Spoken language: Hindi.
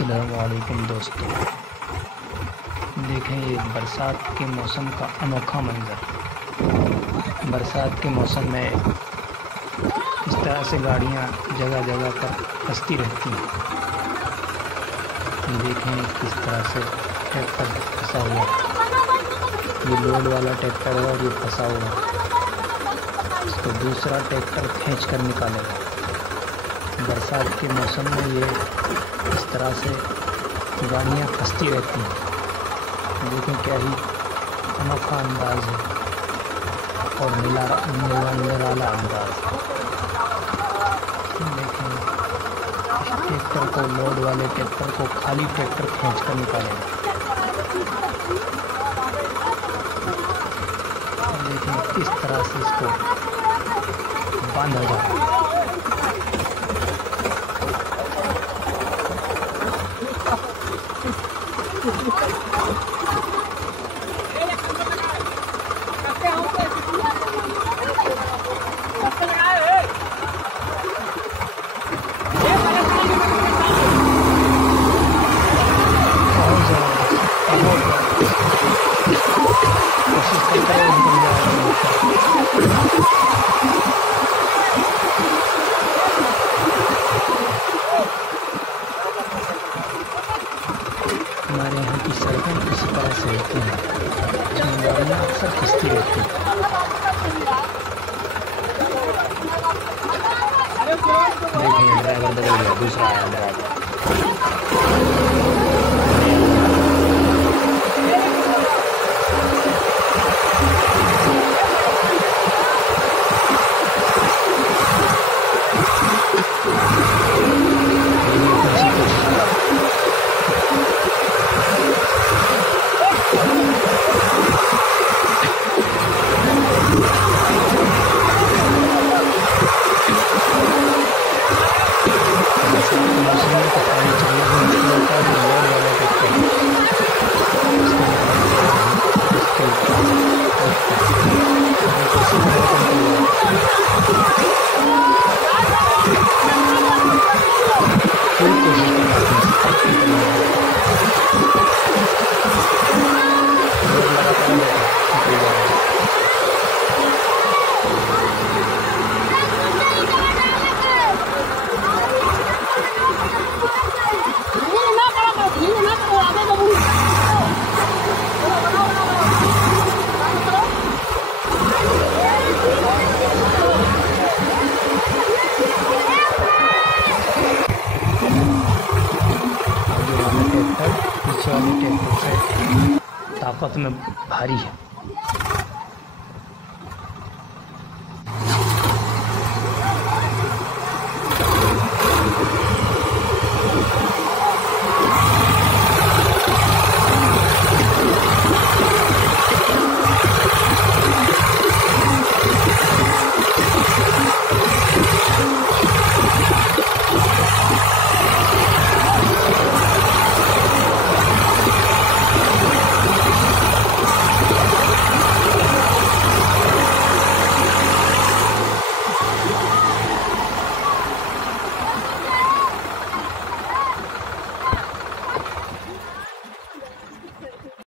अस्सलाम वालेकुम दोस्तों, देखें ये बरसात के मौसम का अनोखा मंजर। बरसात के मौसम में इस तरह से गाड़ियाँ जगह जगह पर फंसती रहती हैं। देखें किस तरह से ट्रैक्टर फंसा हुआ, ये लोड वाला ट्रैक्टर है और ये फंसा हुआ, इसको दूसरा ट्रैक्टर खींच कर निकालेगा। बरसात के मौसम में ये इस तरह से गाड़ियाँ फंसती रहती हैं। लेकिन क्या ही अनोखा अंदाज़ है और निराला अंदाज़। देखें इस ट्रैक्टर को, लोड वाले ट्रैक्टर को खाली ट्रैक्टर खींच कर निकालेगा। देखें किस तरह से इसको बांधा जाता है। हमारे यहाँ की सड़कें इसी तरह से होती हैं, जिसमें गाड़ियाँ अक्सर फंसती रहती हैं। देखिए ड्राइवर बदल गया, दूसरा आया ड्राइवर। पीछे वाले ट्रैक्टर से ताकत में भारी है।